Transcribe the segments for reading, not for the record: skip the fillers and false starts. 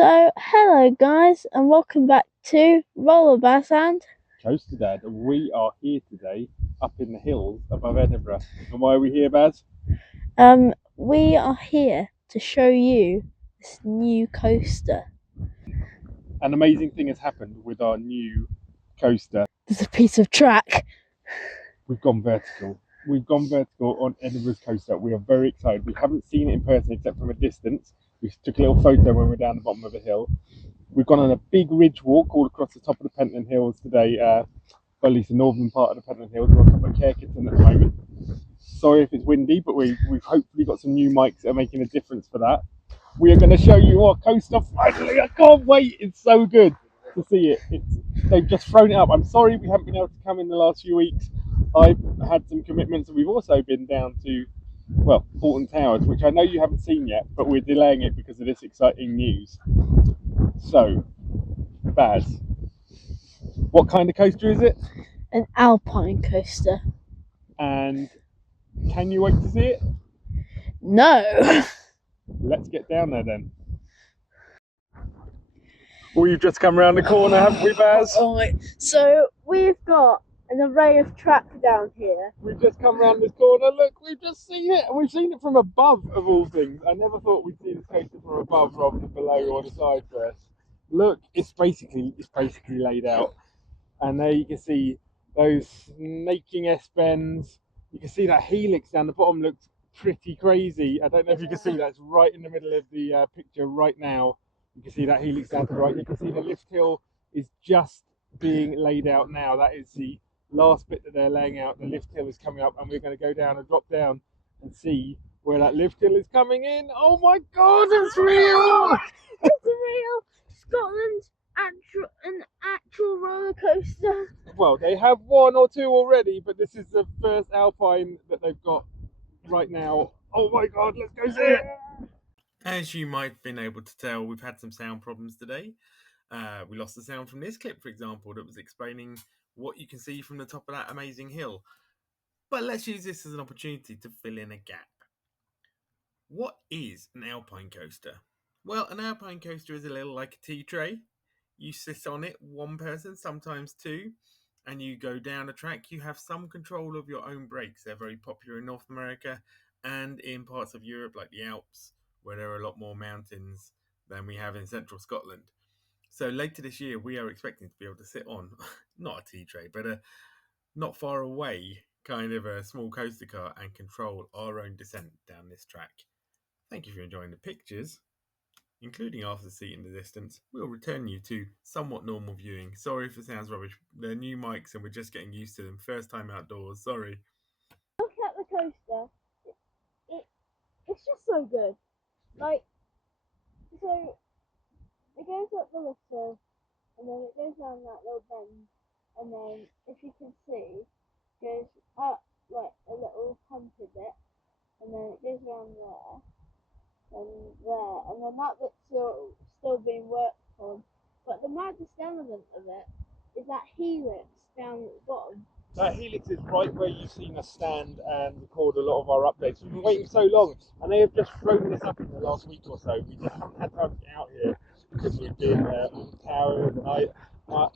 So, hello guys, and welcome back to Rollercoaster and Coaster Dad. We are here today up in the hills above Edinburgh. And why are we here, Baz? we are here to show you this new coaster. An amazing thing has happened with our new coaster. There's a piece of track. We've gone vertical. We've gone vertical on Edinburgh's coaster. We are very excited. We haven't seen it in person except from a distance. We took a little photo when we were down the bottom of the hill. We've gone on a big ridge walk all across the top of the Pentland Hills today. Well, at least the northern part of the Pentland Hills. We're on top of Cairkitton at the moment. Sorry if it's windy, but we've hopefully got some new mics that are making a difference for that. We are going to show you our coaster finally. I can't wait. It's so good to see it. They've just thrown it up. I'm sorry we haven't been able to come in the last few weeks. I've had some commitments, and we've also been down to, well, Alton Towers, which I know you haven't seen yet, but we're delaying it because of this exciting news. So, Baz, what kind of coaster is it? An Alpine coaster. And can you wait to see it? No. Let's get down there then. We've just come around the corner, haven't we, Baz? Alright, so we've got an array of track down here. We've just come around this corner. Look, we've just seen it, and we've seen it from above, of all things. I never thought we'd see this coaster from above rather than below or the side first. Look, it's basically laid out, and there you can see those snaking S-bends. You can see that helix down the bottom looks pretty crazy. I don't know if you can see that. It's right in the middle of the picture right now. You can see that helix down to the right. You can see the lift hill is just being laid out now. That is the last bit that they're laying out. The lift hill is coming up, and we're going to go down and drop down and see where that lift hill is coming in. Oh my God, it's real! It's real Scotland's actual roller coaster. Well, they have one or two already, but this is the first Alpine that they've got right now. Oh my God, let's go see it! As you might have been able to tell, we've had some sound problems today. We lost the sound from this clip, for example, that was explaining what you can see from the top of that amazing hill. But let's use this as an opportunity to fill in a gap. What is an Alpine coaster? Well, an Alpine coaster is a little like a tea tray. You sit on it, one person, sometimes two, and you go down a track. You have some control of your own brakes. They're very popular in North America and in parts of Europe like the Alps, where there are a lot more mountains than we have in central Scotland. So later this year, we are expecting to be able to sit on, not a tea tray, but a not far away kind of a small coaster car and control our own descent down this track. Thank you for enjoying the pictures, including after the seat in the distance. We'll return you to somewhat normal viewing. Sorry if it sounds rubbish. They're new mics and we're just getting used to them. First time outdoors, sorry. Look at the coaster. It's just so good. Like, so it goes up the lift hill, and then it goes down that little bend, and then if you can see, it goes up like a little humpy bit, and then it goes around there, and then that bit's still being worked on. But the maddest element of it is that helix down at the bottom. That helix is right where you've seen us stand and record a lot of our updates. We've been waiting so long, and they have just thrown this up in the last week or so. We just haven't had time to get out here because we've been on towers, and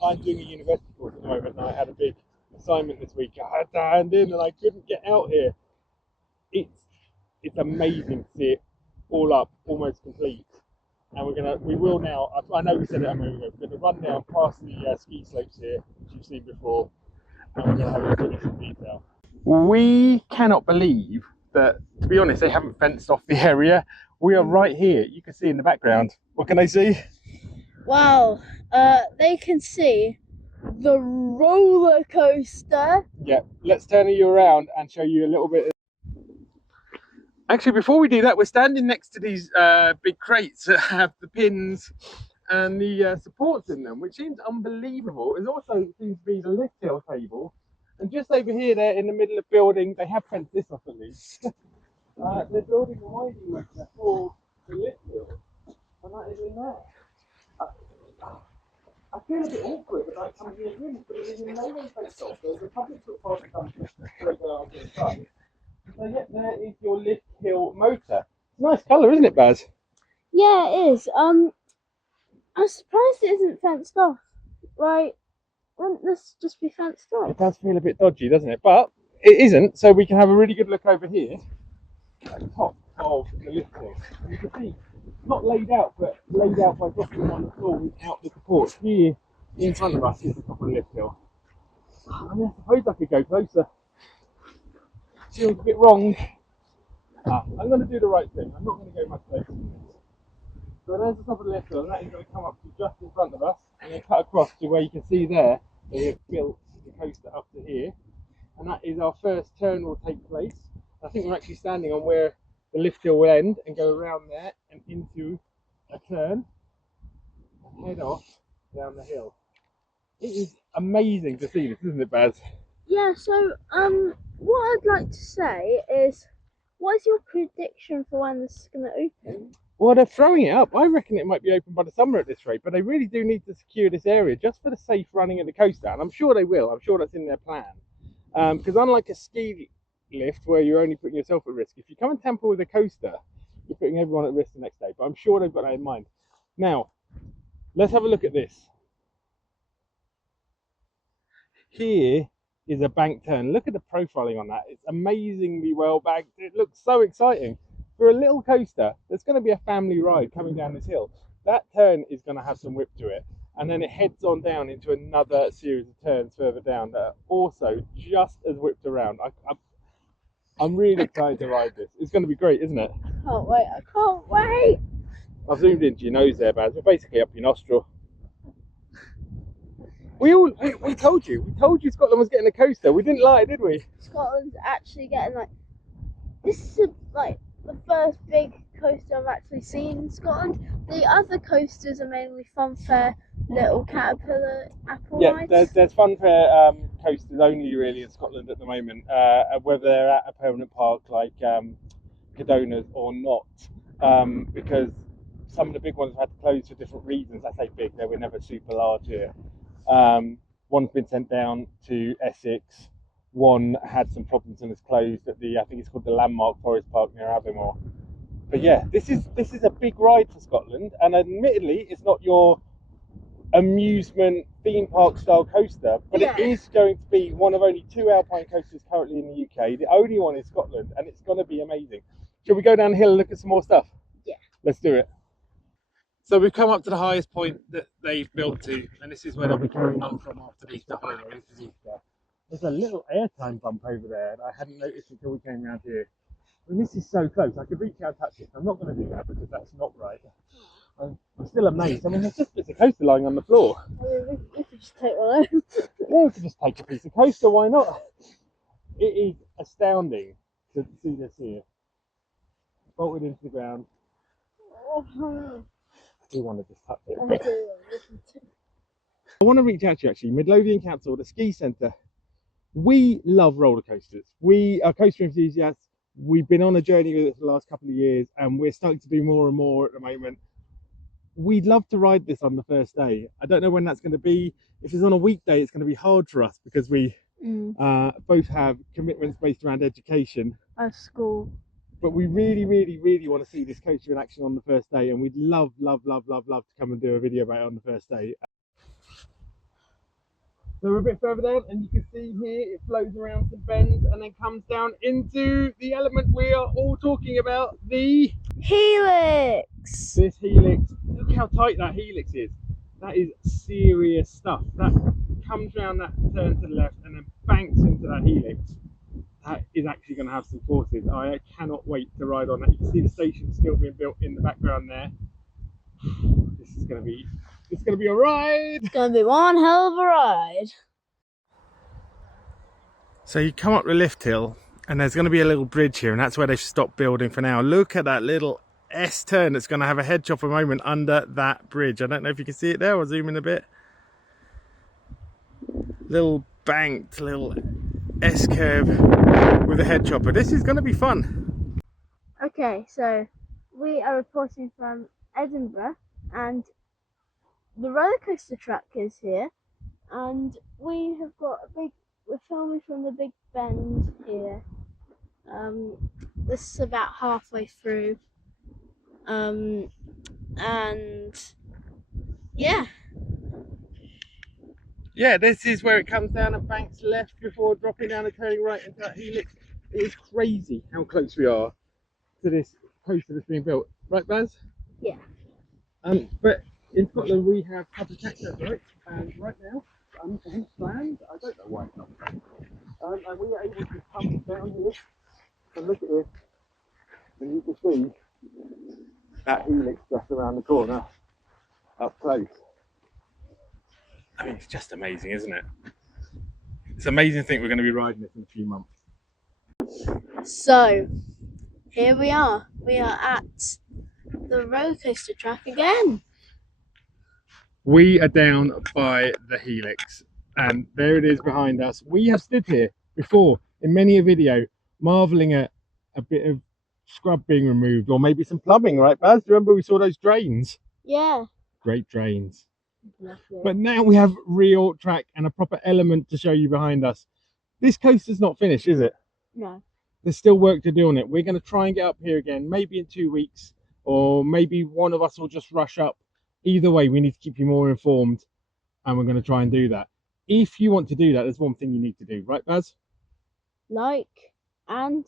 I'm doing a university course at the moment, and I had a big assignment this week. I had to hand in, and I couldn't get out here. It's amazing to see it all up, almost complete. And we will now. I know we said it a moment ago. We're going to run down past the ski slopes here, which you've seen before. And we're going to have a look at this in detail. We cannot believe that, to be honest, they haven't fenced off the area. We are right here. You can see in the background. What can they see? Wow, they can see the roller coaster. Yeah, let's turn you around and show you a little bit. Actually, before we do that, we're standing next to these big crates that have the pins and the supports in them, which seems unbelievable. It also seems to be the lift hill table. And just over here, there in the middle of building, they have fenced this off at least. They're building a winding route for the lift hill, and that is in there. I feel a bit awkward about coming here in, but it is in no way fenced off. There's a public footpath that comes straight down to the side. So yeah, there is your lift hill motor. Nice colour, isn't it, Baz? Yeah, it is. I'm surprised it isn't fenced off. Like, wouldn't this just be fenced It off? does feel a bit dodgy, doesn't it? But it isn't, so we can have a really good look over here at the top of the lift hill. And you can see, not laid out, but laid out by dropping them on the floor without the support. Here in front of us is the top of the lift hill. I mean, I suppose I could go closer. Feels a bit wrong. I'm going to do the right thing. I'm not going to go much closer than this. So there's the top of the lift hill, and that is going to come up to just in front of us, and then cut across to where you can see there they have built the coaster up to here, and that is our first turn will take place. I think we're actually standing on where the lift hill will end and go around there and into a turn and head off down the hill. It is amazing to see this, isn't it, Baz? Yeah, so, what I'd like to say is, what is your prediction for when this is going to open? Well, they're throwing it up. I reckon it might be open by the summer at this rate, but they really do need to secure this area just for the safe running of the coaster, and I'm sure they will. I'm sure that's in their plan. Because unlike a ski lift where you're only putting yourself at risk, if you come and tamper with a coaster, you're putting everyone at risk the next day. But I'm sure they've got that in mind. Now, let's have a look at this. Here is a bank turn. Look at the profiling on that. It's amazingly well banked. It looks so exciting. For a little coaster, there's going to be a family ride coming down this hill. That turn is going to have some whip to it. And then it heads on down into another series of turns further down that are also just as whipped around. I'm really excited to ride this. It's going to be great, isn't it? Can't wait, I can't wait! I've zoomed into your nose there, Baz. We're basically up your nostril. We told you Scotland was getting a coaster. We didn't lie, did we? Scotland's actually getting, like, this is, like, the first big coaster I've actually seen in Scotland. The other coasters are mainly funfair, little caterpillar apple rides. Yeah, there's funfair coasters only really in Scotland at the moment, whether they're at a permanent park like Cadona's or not, because some of the big ones have had to close for different reasons. I say big, they were never super large here. One's been sent down to Essex. One had some problems and is closed at the, I think it's called the Landmark Forest Park near Aviemore. But yeah, this is a big ride for Scotland, and admittedly, it's not your amusement theme park style coaster, but Yeah. It is going to be one of only 2 Alpine coasters currently in the UK, the only one in Scotland, and it's going to be amazing. Shall we go down the hill and look at some more stuff? Yeah. Let's do it. So we've come up to the highest point that they've built to, and this is where they'll be carrying on from after these double entries. There's a little airtime bump over there that I hadn't noticed until we came around here. I mean, this is so close. I could reach out and touch it. I'm not going to do that because that's not right. I'm still amazed. I mean, there's just bits of coaster lying on the floor. I mean, we could just take one home. Yeah, we could just take a piece of coaster. Why not? It is astounding to see this here. Bolted into the ground. I do want to just touch it. I want to reach out to you actually, Midlothian Council, the ski centre. We love roller coasters. We are coaster enthusiasts. We've been on a journey with it for the last couple of years, and we're starting to do more and more at the moment. We'd love to ride this on the first day. I don't know when that's going to be. If it's on a weekday, it's going to be hard for us because we both have commitments based around education. School. But we really, really, really want to see this coaster in action on the first day, and we'd love, love, love, love, love to come and do a video about it on the first day. So we're a bit further down, and you can see here it flows around some bends and then comes down into the element we are all talking about, the Helix! This helix. Look how tight that helix is. That is serious stuff. That comes round that turn to the left and then banks into that helix. That is actually going to have some forces. I cannot wait to ride on that. You can see the station still being built in the background there. This is going to be a ride. It's going to be one hell of a ride. So you come up the lift hill and there's going to be a little bridge here, and that's where they've stopped building for now. Look at that little S-turn that's going to have a head chopper moment under that bridge. I don't know if you can see it there. I'll zoom in a bit. Little banked little S-curve with a head chopper. This is going to be fun. Okay, so we are reporting from Edinburgh, and the roller coaster track is here, and we have got we're filming from the Big Bend here. This is about halfway through, and Yeah. Yeah, this is where it comes down and banks left before dropping down and turning right into that helix. It is crazy how close we are to this coaster that's being built. Right, Baz? Yeah. But in Scotland we have public access, right? And right now, hence planned, I don't know why it's not planned. And we are able to come down here and look at this, and you can see that helix just around the corner, up close. I mean, it's just amazing, isn't it? It's amazing to think we're going to be riding this in a few months. So, here we are. We are at the roller coaster track again. We are down by the helix, and there it is behind us. We have stood here before in many a video, marvelling at a bit of scrub being removed, or maybe some plumbing, right, Baz? Do you remember we saw those drains? Yeah. Great drains. Lovely. But now we have real track and a proper element to show you behind us. This coaster's not finished, is it? No. There's still work to do on it. We're going to try and get up here again, maybe in 2 weeks, or maybe one of us will just rush up. Either way, we need to keep you more informed, and we're going to try and do that. If you want to do that, there's one thing you need to do, right, Baz? Like and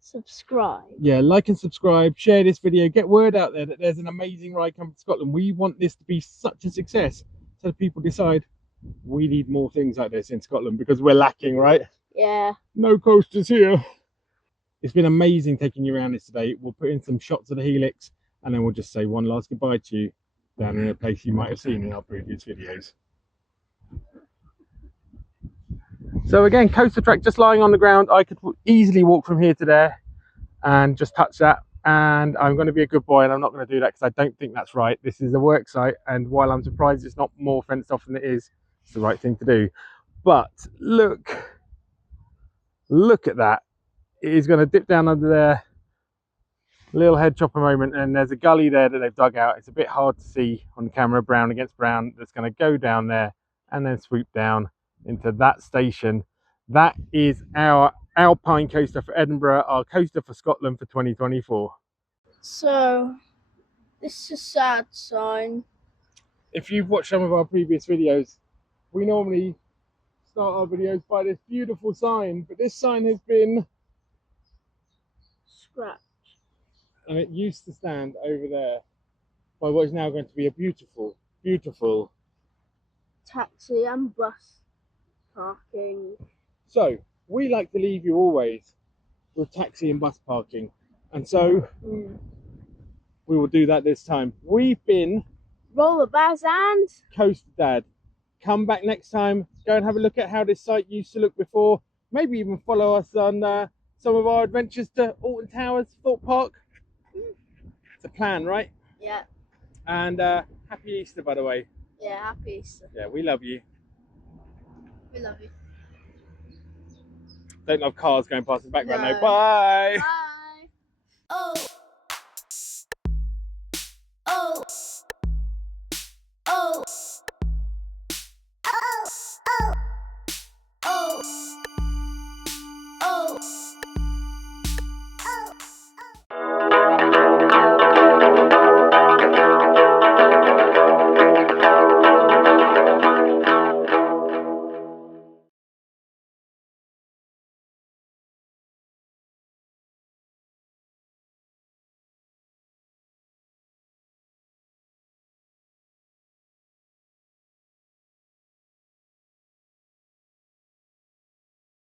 subscribe. Yeah, like and subscribe, share this video, get word out there that there's an amazing ride coming to Scotland. We want this to be such a success so that people decide we need more things like this in Scotland, because we're lacking, right? Yeah. No coasters here. It's been amazing taking you around this today. We'll put in some shots of the helix, and then we'll just say one last goodbye to you down in a place you might have seen in our previous videos. So again, coaster track just lying on the ground. I could easily walk from here to there and just touch that, and I'm going to be a good boy and I'm not going to do that because I don't think that's right. This is a work site, and while I'm surprised it's not more fenced off than it is, it's the right thing to do. But look at that. It is going to dip down under there, little head chopper moment, and there's a gully there that they've dug out. It's a bit hard to see on camera, brown against brown. That's going to go down there and then swoop down into that station. That is our Alpine coaster for Edinburgh, our coaster for Scotland for 2024. So, this is a sad sign. If you've watched some of our previous videos, we normally start our videos by this beautiful sign, but this sign has been Scratch. and it used to stand over there by what is now going to be a beautiful, beautiful Taxi and bus parking. So we like to leave you always with taxi and bus parking, and so we will do that this time. We've been Roller Baz and Coaster Dad. Come back next time, go and have a look at how this site used to look before. Maybe even follow us on some of our adventures to Alton Towers, Thorpe Park. It's a plan, right? Yeah. And happy Easter, by the way. Yeah, happy Easter. Yeah, we love you. We love you. Don't love cars going past in the background No. though. Bye. Bye. Oh.